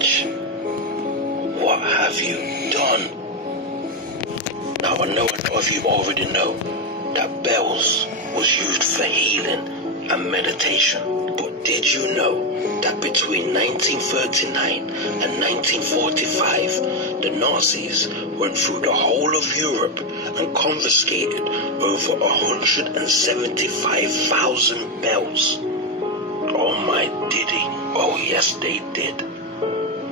witch, what have you done? Now I know a lot of you already know that bells was used for healing and meditation. But did you know that between 1939 and 1945, the Nazis went through the whole of Europe and confiscated over 175,000 bells? Oh my diddy, oh yes they did.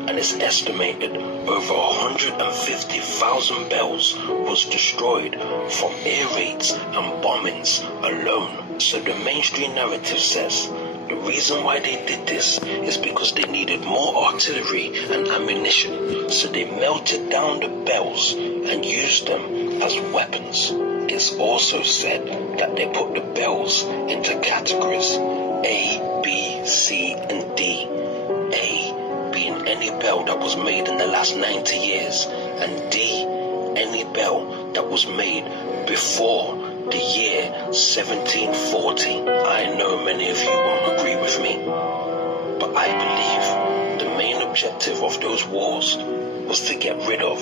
And it's estimated over 150,000 bells was destroyed from air raids and bombings alone. So the mainstream narrative says the reason why they did this is because they needed more artillery and ammunition, so they melted down the bells and used them as weapons. It's also said that they put the bells into categories A, B, C, and D. A being any bell that was made in the last 90 years, and D, any bell that was made before the year 1740. I know many of you won't agree with me, but I believe the main objective of those wars was to get rid of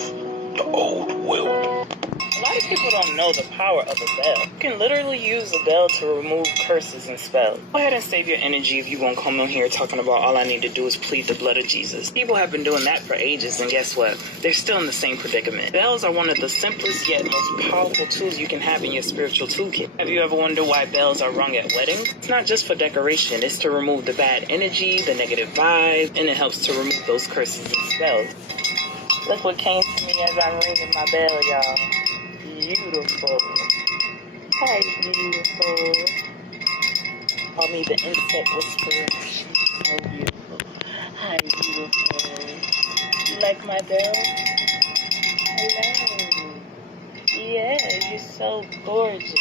the old world. A lot of people don't know the power of a bell. You can literally use a bell to remove curses and spells. Go ahead and save your energy if you're going to come on here talking about all I need to do is plead the blood of Jesus. People have been doing that for ages, and guess what? They're still in the same predicament. Bells are one of the simplest yet most powerful tools you can have in your spiritual toolkit. Have you ever wondered why bells are rung at weddings? It's not just for decoration. It's to remove the bad energy, the negative vibe, and it helps to remove those curses and spells. Look what came to me as I'm ringing my bell, y'all. Beautiful. Hi, beautiful. Call me the insect whisperer. She's so beautiful. Hi, beautiful. You like my bell? Hello. Yeah, you're so gorgeous.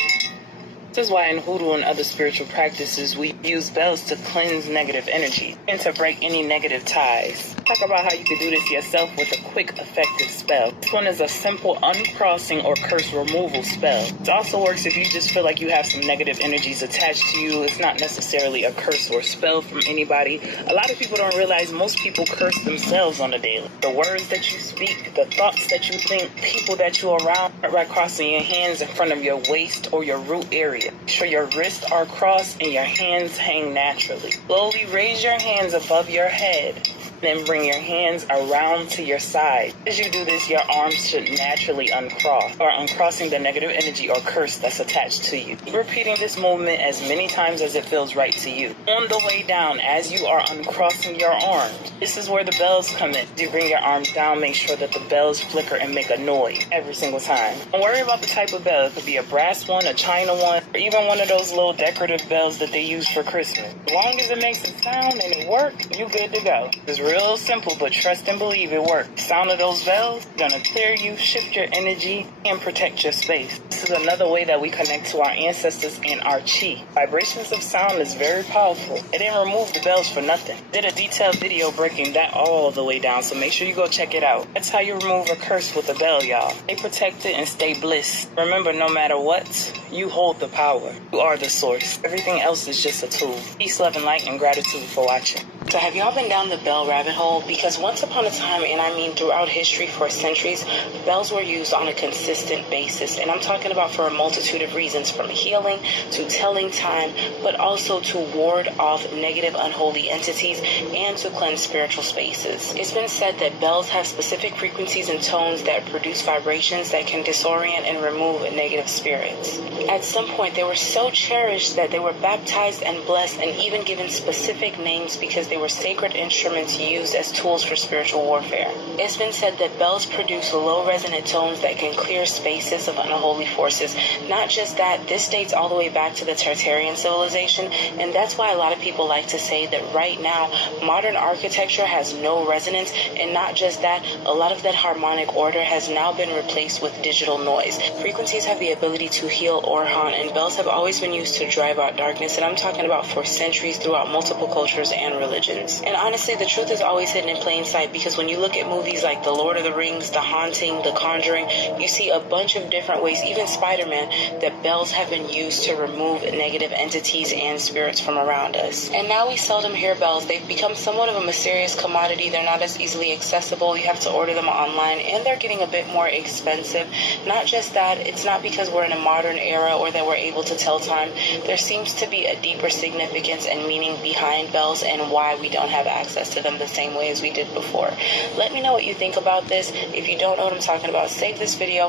This is why in hoodoo and other spiritual practices, we use bells to cleanse negative energy and to break any negative ties. Talk about how you could do this yourself with a quick, effective spell. This one is a simple uncrossing or curse removal spell. It also works if you just feel like you have some negative energies attached to you. It's not necessarily a curse or spell from anybody. A lot of people don't realize most people curse themselves on a daily. The words that you speak, the thoughts that you think, people that you're around, right crossing your hands in front of your waist or your root area. Make sure your wrists are crossed and your hands hang naturally. Slowly raise your hands above your head. Then bring your hands around to your side. As you do this, your arms should naturally uncross, or uncrossing the negative energy or curse that's attached to you. Repeating this movement as many times as it feels right to you. On the way down, as you are uncrossing your arms, this is where the bells come in. You bring your arms down, make sure that the bells flicker and make a noise every single time. Don't worry about the type of bell. It could be a brass one, a china one, or even one of those little decorative bells that they use for Christmas. As long as it makes a sound and it works, you good to go. It's real simple, but trust and believe it works. The sound of those bells gonna clear you, shift your energy, and protect your space. This is another way that we connect to our ancestors and our chi. Vibrations of sound is very powerful. It didn't remove the bells for nothing. Did a detailed video breaking that all the way down, so make sure you go check it out. That's how you remove a curse with a bell, y'all. Stay protected and stay blissed. Remember, no matter what, you hold the power. You are the source. Everything else is just a tool. Peace, love, and light, and gratitude for watching. So have y'all been down the bell rabbit hole? Because once upon a time, and I mean throughout history for centuries, bells were used on a consistent basis. And I'm talking about for a multitude of reasons, from healing to telling time, but also to ward off negative, unholy entities and to cleanse spiritual spaces. It's been said that bells have specific frequencies and tones that produce vibrations that can disorient and remove negative spirits. At some point, they were so cherished that they were baptized and blessed and even given specific names because they were sacred instruments used as tools for spiritual warfare. It's been said that bells produce low resonant tones that can clear spaces of unholy forces. Not just that, this dates all the way back to the Tartarian civilization, and that's why a lot of people like to say that right now, modern architecture has no resonance, and not just that, a lot of that harmonic order has now been replaced with digital noise. Frequencies have the ability to heal or haunt, and bells have always been used to drive out darkness, and I'm talking about for centuries throughout multiple cultures and religions. imagines. And honestly, the truth is always hidden in plain sight, because when you look at movies like The Lord of the Rings, The Haunting, The Conjuring, you see a bunch of different ways, even Spider-Man, that bells have been used to remove negative entities and spirits from around us. And now we seldom hear bells. They've become somewhat of a mysterious commodity. They're not as easily accessible. You have to order them online, and they're getting a bit more expensive. Not just that, it's not because we're in a modern era or that we're able to tell time. There seems to be a deeper significance and meaning behind bells and why we don't have access to them the same way as we did before. Let me know what you think about this. If you don't know what I'm talking about, save this video.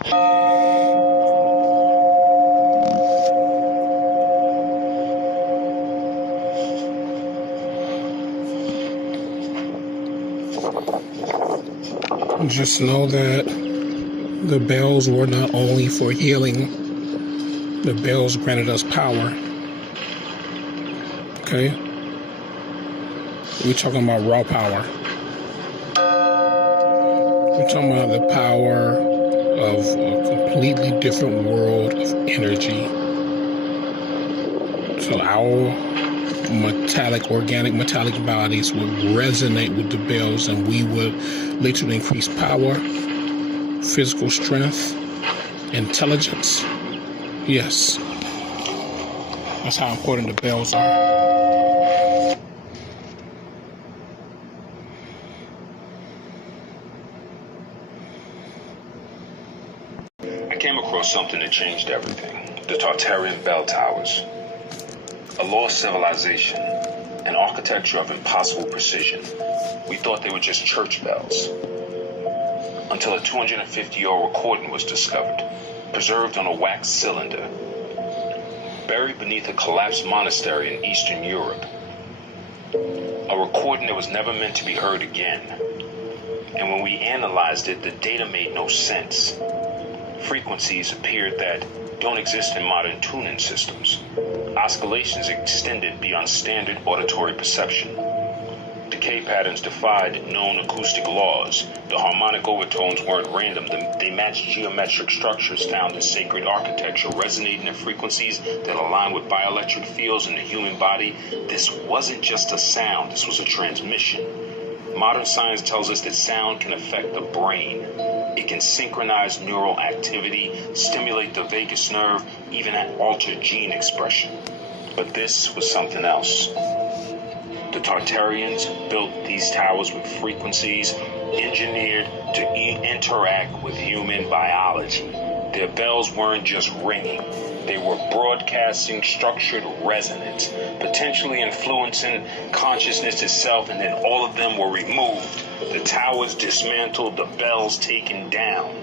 Just know that the bells were not only for healing. The bells granted us power. Okay? We're talking about raw power. We're talking about the power of a completely different world of energy. So our organic metallic bodies would resonate with the bells, and we would literally increase power, physical strength, intelligence. Yes. That's how important the bells are. I came across something that changed everything. The Tartarian bell towers. A lost civilization, an architecture of impossible precision. We thought they were just church bells. Until a 250-year-old recording was discovered, preserved on a wax cylinder, buried beneath a collapsed monastery in Eastern Europe. A recording that was never meant to be heard again. And when we analyzed it, the data made no sense. Frequencies appeared that don't exist in modern tuning systems. Oscillations extended beyond standard auditory perception. Decay patterns defied known acoustic laws. The harmonic overtones weren't random. They matched geometric structures found in sacred architecture, resonating at frequencies that align with bioelectric fields in the human body. This wasn't just a sound, this was a transmission. Modern science tells us that sound can affect the brain. It can synchronize neural activity, stimulate the vagus nerve, even alter gene expression. But this was something else. The Tartarians built these towers with frequencies engineered to interact with human biology. Their bells weren't just ringing. They were broadcasting structured resonance, potentially influencing consciousness itself, and then all of them were removed. The towers dismantled, the bells taken down.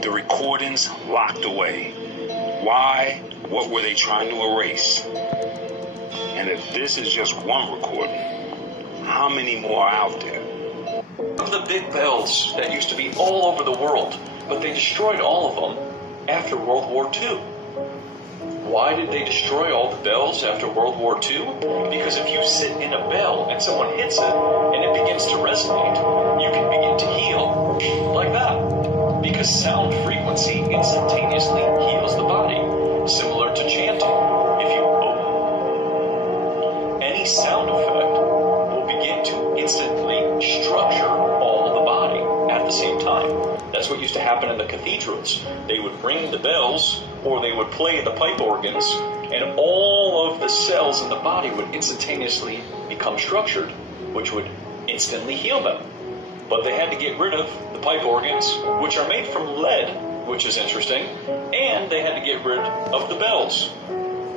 The recordings locked away. Why? What were they trying to erase? And if this is just one recording, how many more are out there? Of the big bells that used to be all over the world, but they destroyed all of them after World War II. Why did they destroy all the bells after World War II? Because if you sit in a bell and someone hits it and it begins to resonate, you can begin to heal like that. Because sound frequency instantaneously heals the body, similar to chanting. If you any sound effect will begin to instantly structure all the body at the same time. That's what used to happen in the cathedrals. They would ring the bells, or they would play the pipe organs, and all of the cells in the body would instantaneously become structured, which would instantly heal them. But they had to get rid of the pipe organs, which are made from lead, which is interesting, and they had to get rid of the bells,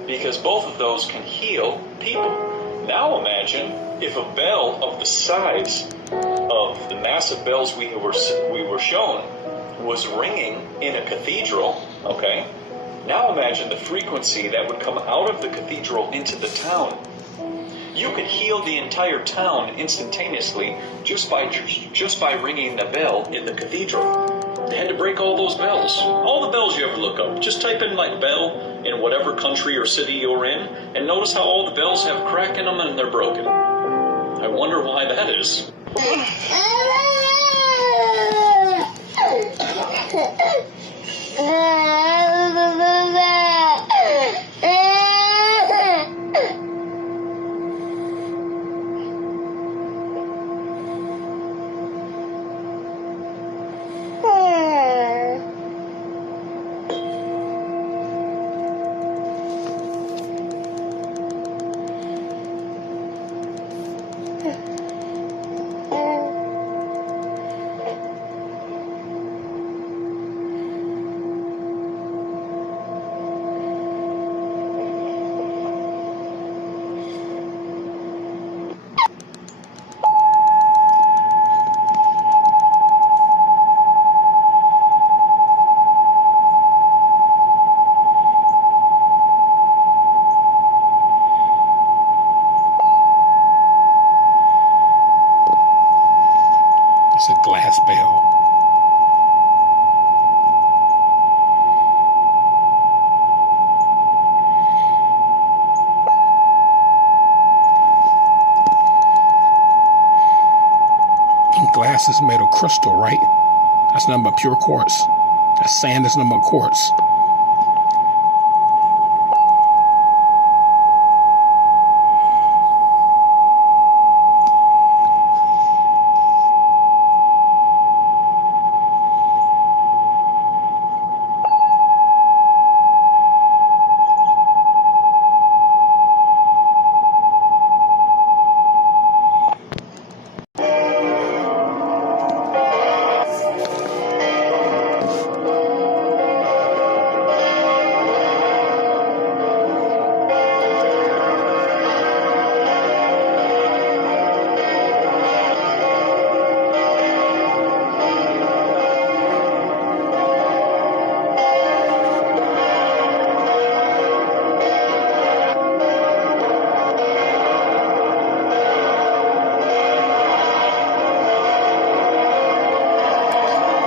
because both of those can heal people. Now imagine if a bell of the size of the massive bells we were shown was ringing in a cathedral, okay? Now imagine the frequency that would come out of the cathedral into the town. You could heal the entire town instantaneously just by ringing the bell in the cathedral. They had to break all those bells. All the bells you ever look up. Just type in like bell in whatever country or city you're in, and notice how all the bells have a crack in them and they're broken. I wonder why that is. glass bell. And glass is made of crystal, right? That's nothing but pure quartz. That sand is nothing but quartz.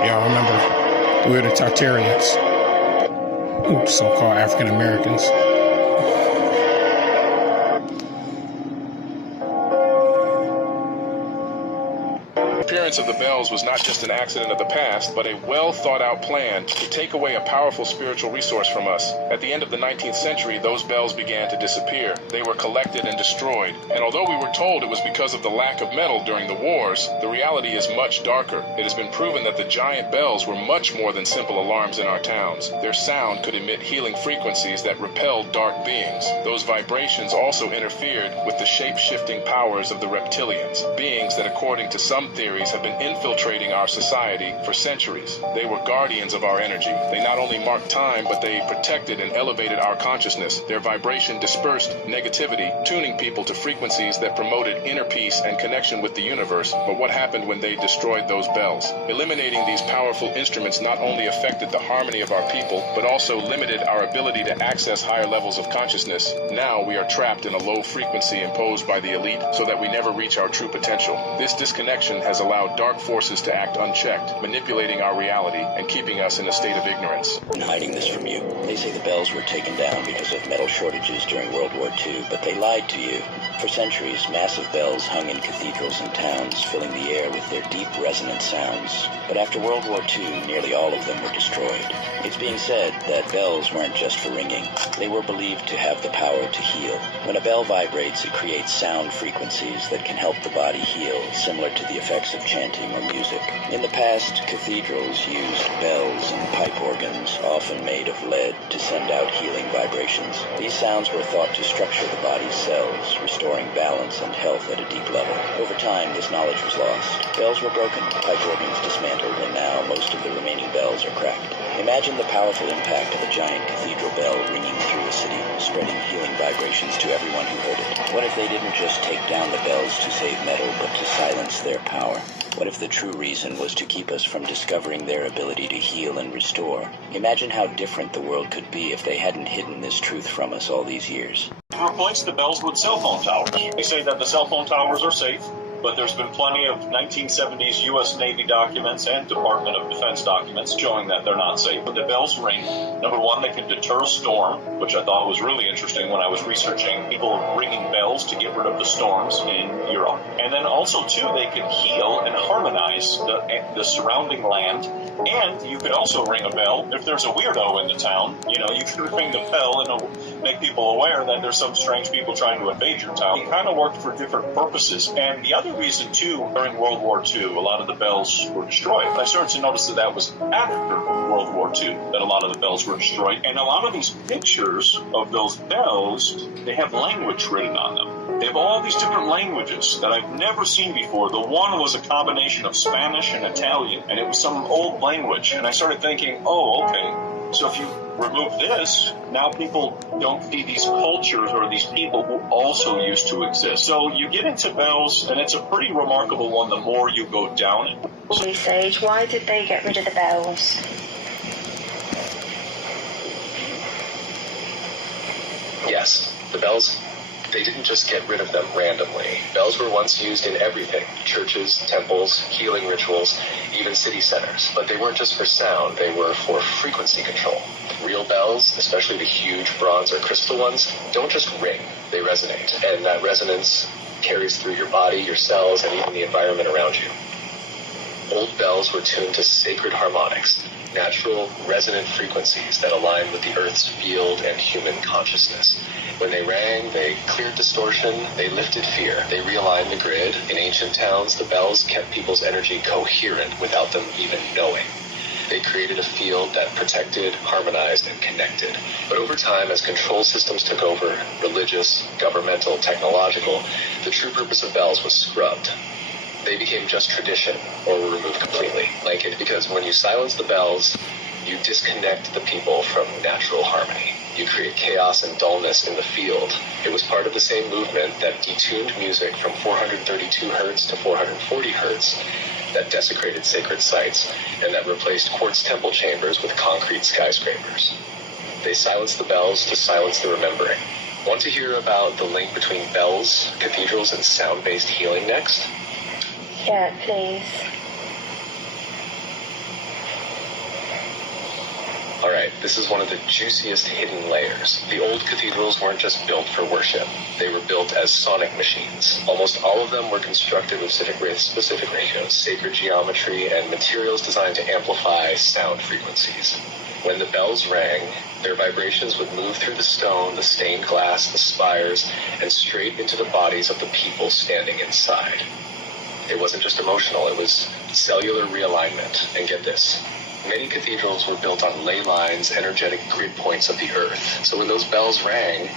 Y'all remember, we're the Tartarians, so-called African Americans. The appearance of the bells was not just an accident of the past, but a well-thought-out plan to take away a powerful spiritual resource from us. At the end of the 19th century, those bells began to disappear. They were collected and destroyed. And although we were told it was because of the lack of metal during the wars, the reality is much darker. It has been proven that the giant bells were much more than simple alarms in our towns. Their sound could emit healing frequencies that repelled dark beings. Those vibrations also interfered with the shape-shifting powers of the reptilians, beings that, according to some theories, have been infiltrating our society for centuries. They were guardians of our energy. They not only marked time, but they protected and elevated our consciousness. Their vibration dispersed negativity, tuning people to frequencies that promoted inner peace and connection with the universe. But what happened when they destroyed those bells? Eliminating these powerful instruments not only affected the harmony of our people, but also limited our ability to access higher levels of consciousness. Now we are trapped in a low frequency imposed by the elite so that we never reach our true potential. This disconnection has allowed dark forces to act unchecked, manipulating our reality and keeping us in a state of ignorance. I'm hiding this from you. They say the bells were taken down because of metal shortages during World War II, but they lied to you. For centuries, massive bells hung in cathedrals and towns, filling the air with their deep, resonant sounds. But after World War II, nearly all of them were destroyed. It's being said that bells weren't just for ringing. They were believed to have the power to heal. When a bell vibrates, it creates sound frequencies that can help the body heal, similar to the effects of chanting or music. In the past, cathedrals used bells and pipe organs, often made of lead, to send out healing vibrations. These sounds were thought to structure the body's cells, restoring balance and health at a deep level. Over time, this knowledge was lost. Bells were broken, pipe organs dismantled, and now most of the remaining bells are cracked. Imagine the powerful impact of a giant cathedral bell ringing through a city, spreading healing vibrations to everyone who heard it. What if they didn't just take down the bells to save metal, but to silence their power? What if the true reason was to keep us from discovering their ability to heal and restore? Imagine how different the world could be if they hadn't hidden this truth from us all these years. Replace the bells with cell phone towers. They say that the cell phone towers are safe, but there's been plenty of 1970s U.S. Navy documents and Department of Defense documents showing that they're not safe. But the bells ring. Number one, they can deter a storm, which I thought was really interesting when I was researching people ringing bells to get rid of the storms in Europe. And then also, too, they can heal and harmonize the surrounding land. And you could also ring a bell if there's a weirdo in the town. You know, you could ring the bell and it'll make people aware that there's some strange people trying to invade your town. It kind of worked for different purposes. And the other reason, too, during World War II, a lot of the bells were destroyed. I started to notice that was after World War II that a lot of the bells were destroyed. And a lot of these pictures of those bells, they have language written on them. They have all these different languages that I've never seen before. The one was a combination of Spanish and Italian, and it was some old language. And I started thinking, oh, okay, so if you remove this, now people don't see these cultures or these people who also used to exist. So you get into bells, and it's a pretty remarkable one the more you go down it. Sage, why did they get rid of the bells? Yes, the bells they didn't just get rid of them randomly. Bells were once used in everything: churches, temples, healing rituals, even city centers. But they weren't just for sound, they were for frequency control. Real bells, especially the huge bronze or crystal ones, don't just ring, they resonate. And that resonance carries through your body, your cells, and even the environment around you. Old bells were tuned to sacred harmonics, natural resonant frequencies that align with the Earth's field and human consciousness. When they rang, they cleared distortion, they lifted fear, they realigned the grid. In ancient towns, the bells kept people's energy coherent without them even knowing. They created a field that protected, harmonized, and connected. But over time, as control systems took over, religious, governmental, technological, the true purpose of bells was scrubbed. They became just tradition, or were removed completely. Because when you silence the bells, you disconnect the people from natural harmony. You create chaos and dullness in the field. It was part of the same movement that detuned music from 432 hertz to 440 hertz, that desecrated sacred sites, and that replaced quartz temple chambers with concrete skyscrapers. They silenced the bells to silence the remembering. Want to hear about the link between bells, cathedrals, and sound-based healing next? Yeah, please. Alright, this is one of the juiciest hidden layers. The old cathedrals weren't just built for worship. They were built as sonic machines. Almost all of them were constructed with specific ratios, sacred geometry, and materials designed to amplify sound frequencies. When the bells rang, their vibrations would move through the stone, the stained glass, the spires, and straight into the bodies of the people standing inside. It wasn't just emotional, it was cellular realignment. And get this, many cathedrals were built on ley lines, energetic grid points of the Earth. So when those bells rang,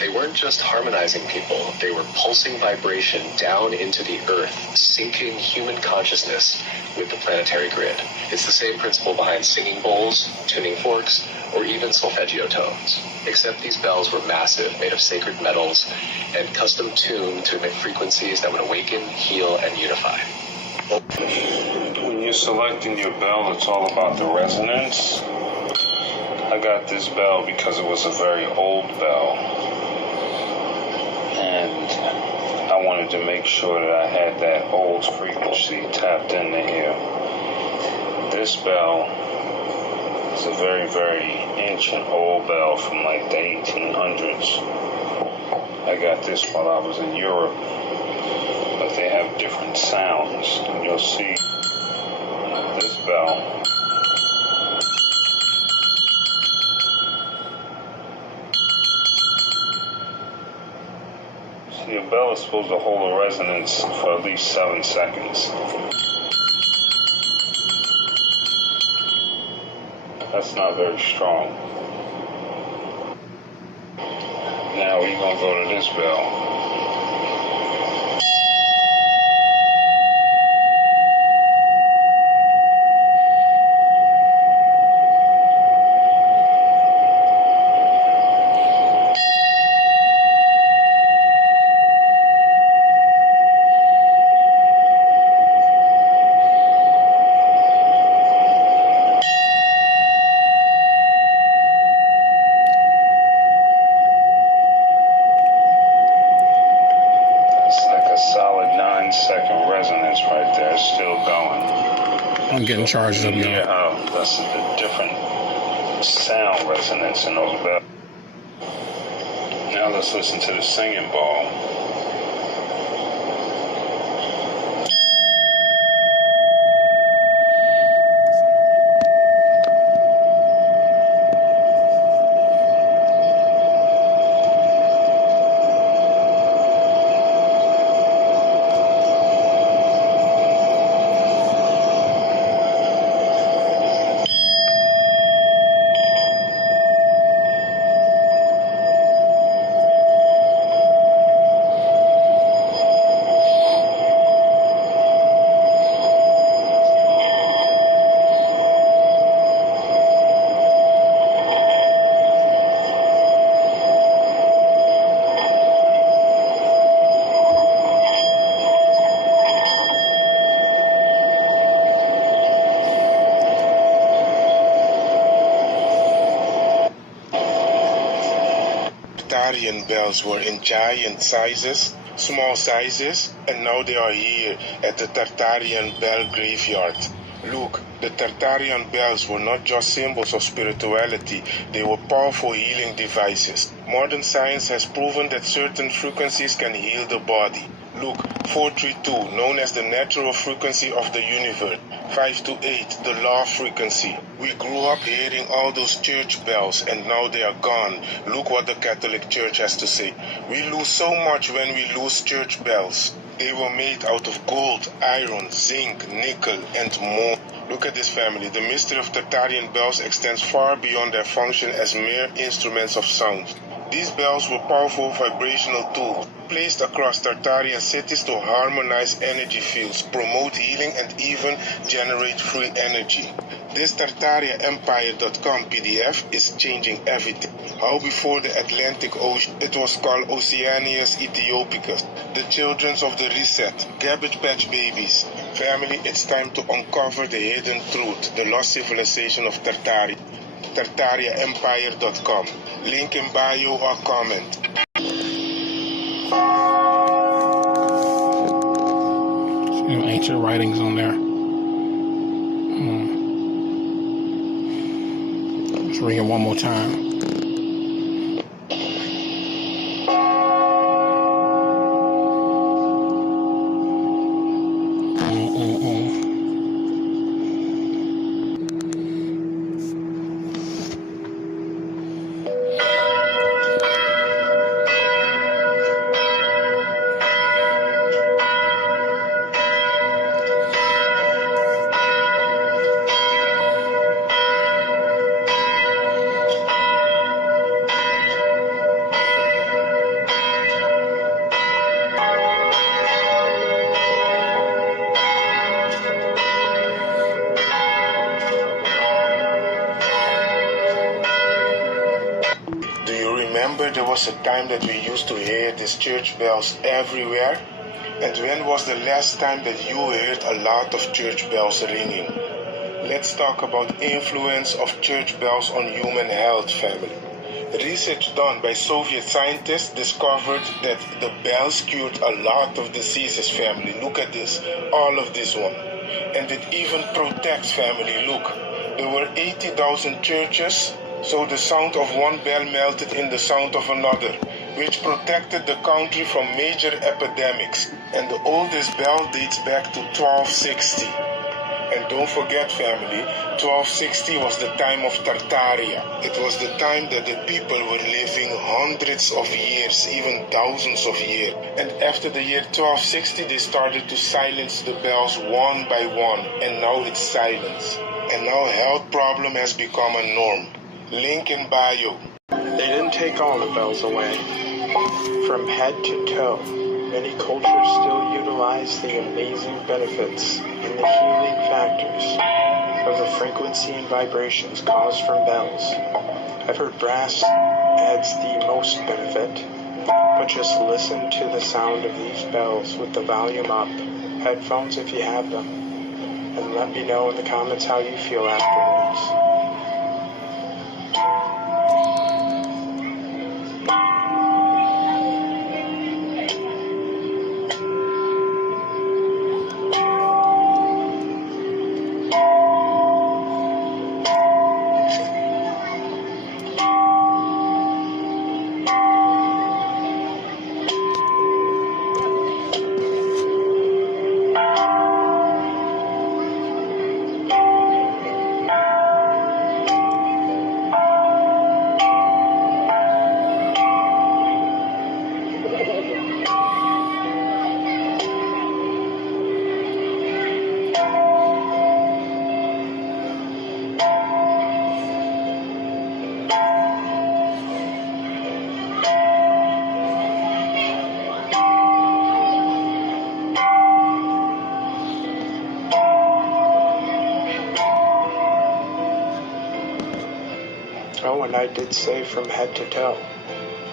they weren't just harmonizing people, they were pulsing vibration down into the Earth, syncing human consciousness with the planetary grid. It's the same principle behind singing bowls, tuning forks, or even solfeggio tones. Except these bells were massive, made of sacred metals, and custom tuned to emit frequencies that would awaken, heal, and unify. When you're selecting your bell, it's all about the resonance. I got this bell because it was a very old bell, and I wanted to make sure that I had that old frequency tapped into here. This bell is a very, very ancient old bell from like the 1800s. I got this while I was in Europe, but they have different sounds, and you'll see this bell. See, a bell is supposed to hold a resonance for at least 7 seconds. That's not very strong. Now we're going to go to this bell. I'm getting charged up now. Yeah, that's a different sound resonance in those bells. Now let's listen to the singing ball. Tartarian bells were in giant sizes, small sizes, and now they are here at the Tartarian Bell Graveyard. Look, the Tartarian bells were not just symbols of spirituality, they were powerful healing devices. Modern science has proven that certain frequencies can heal the body. Look, 432, known as the natural frequency of the universe. 528, the law frequency. We grew up hearing all those church bells and now they are gone. Look what the Catholic Church has to say. We lose so much when we lose church bells. They were made out of gold, iron, zinc, nickel, and more. Look at this family. The mystery of Tartarian bells extends far beyond their function as mere instruments of sound. These bells were powerful vibrational tools, placed across Tartarian cities to harmonize energy fields, promote healing, and even generate free energy. This TartariaEmpire.com PDF is changing everything. How before the Atlantic Ocean, it was called Oceanius Ethiopicus, the children of the reset, Cabbage Patch Babies. Family, it's time to uncover the hidden truth, the lost civilization of Tartaria. TartariaEmpire.com. Link in bio or comment. Some ancient writings on there. Let's read it one more time. Remember there was a time that we used to hear these church bells everywhere? And when was the last time that you heard a lot of church bells ringing? Let's talk about influence of church bells on human health, family. Research done by Soviet scientists discovered that the bells cured a lot of diseases, family. Look at this, all of this one. And it even protects, family. Look, there were 80,000 churches, so the sound of one bell melted in the sound of another, which protected the country from major epidemics. And the oldest bell dates back to 1260. And don't forget, family, 1260 was the time of Tartaria. It was the time that the people were living hundreds of years, even thousands of years. And after the year 1260, they started to silence the bells one by one. And now it's silence. And now health problem has become a norm. Link in bio. They didn't take all the bells away. From head to toe, many cultures still utilize the amazing benefits and the healing factors of the frequency and vibrations caused from bells. I've heard brass adds the most benefit, but just listen to the sound of these bells with the volume up, headphones if you have them, and let me know in the comments how you feel afterwards. Oh, and I did say from head to toe.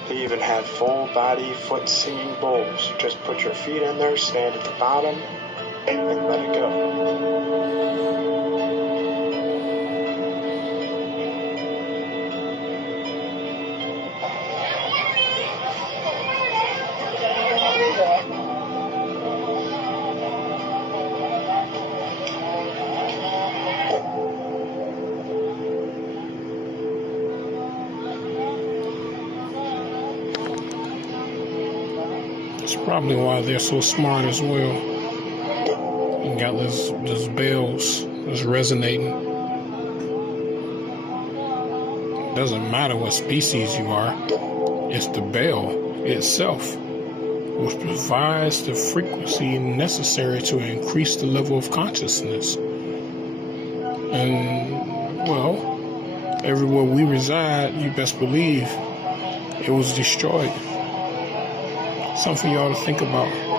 They even have full body foot singing bowls. Just put your feet in there, stand at the bottom, and let it go. That's probably why they're so smart as well. You got those bells that's resonating. It doesn't matter what species you are. It's the bell itself which provides the frequency necessary to increase the level of consciousness. And, well, everywhere we reside, you best believe it was destroyed. Something for y'all to think about.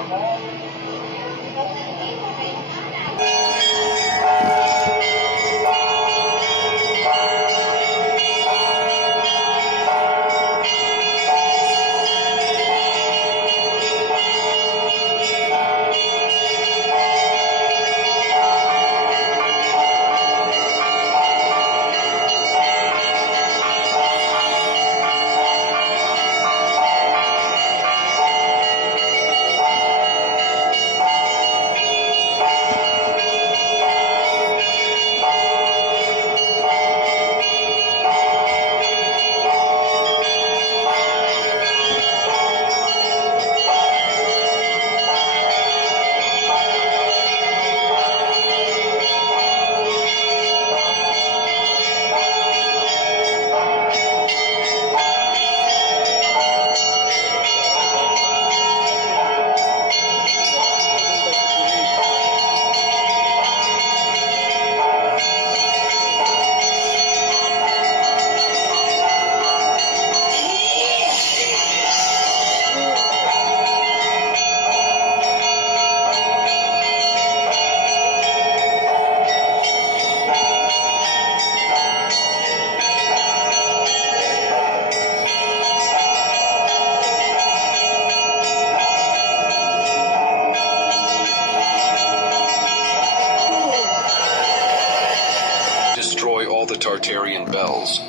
Tartarian bells.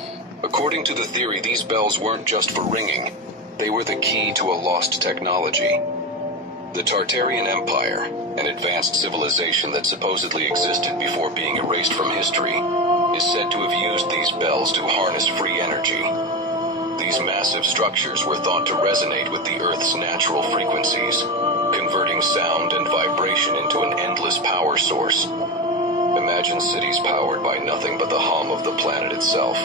According to the theory, these bells weren't just for ringing. They were the key to a lost technology. The Tartarian Empire, an advanced civilization that supposedly existed before being erased from history, is said to have used these bells to harness free energy. These massive structures were thought to resonate with the Earth's natural frequencies, converting sound and vibration into an endless power source. Imagine cities powered by nothing but the hum of the planet itself.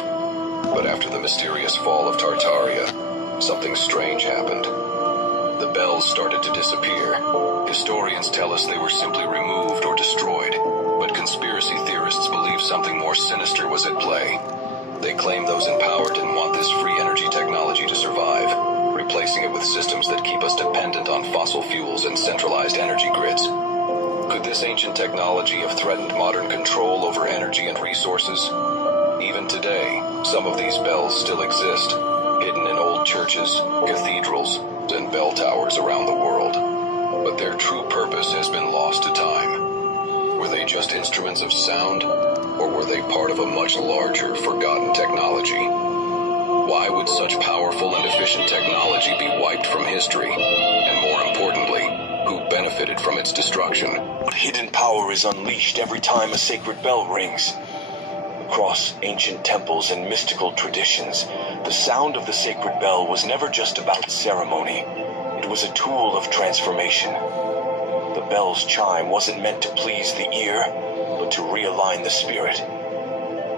But after the mysterious fall of Tartaria, something strange happened. The bells started to disappear. Historians tell us they were simply removed or destroyed, but conspiracy theorists believe something more sinister was at play. They claim those in power didn't want this free energy technology to survive, replacing it with systems that keep us dependent on fossil fuels and centralized energy grids. Could this ancient technology have threatened modern control over energy and resources? Even today, some of these bells still exist, hidden in old churches, cathedrals, and bell towers around the world. But their true purpose has been lost to time. Were they just instruments of sound, or were they part of a much larger, forgotten technology? Why would such powerful and efficient technology be wiped from history? And more importantly, who benefited from its destruction? What hidden power is unleashed every time a sacred bell rings? Across ancient temples and mystical traditions, the sound of the sacred bell was never just about ceremony. It was a tool of transformation. The bell's chime wasn't meant to please the ear, but to realign the spirit.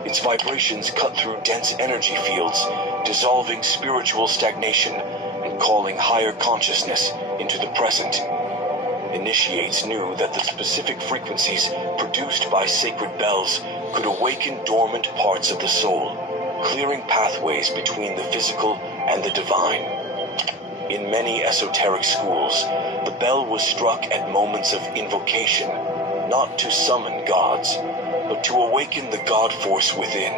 Its vibrations cut through dense energy fields, dissolving spiritual stagnation and calling higher consciousness into the present. Initiates knew that the specific frequencies produced by sacred bells could awaken dormant parts of the soul, clearing pathways between the physical and the divine. In many esoteric schools, the bell was struck at moments of invocation, not to summon gods, but to awaken the God force within.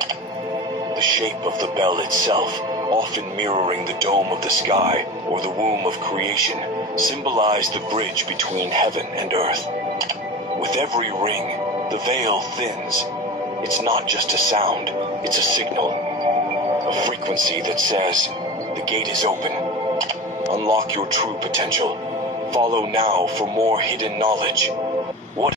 The shape of the bell itself, often mirroring the dome of the sky or the womb of creation, symbolized the bridge between heaven and earth. With every ring, the veil thins. It's not just a sound, it's a signal. A frequency that says, the gate is open. Unlock your true potential. Follow now for more hidden knowledge. What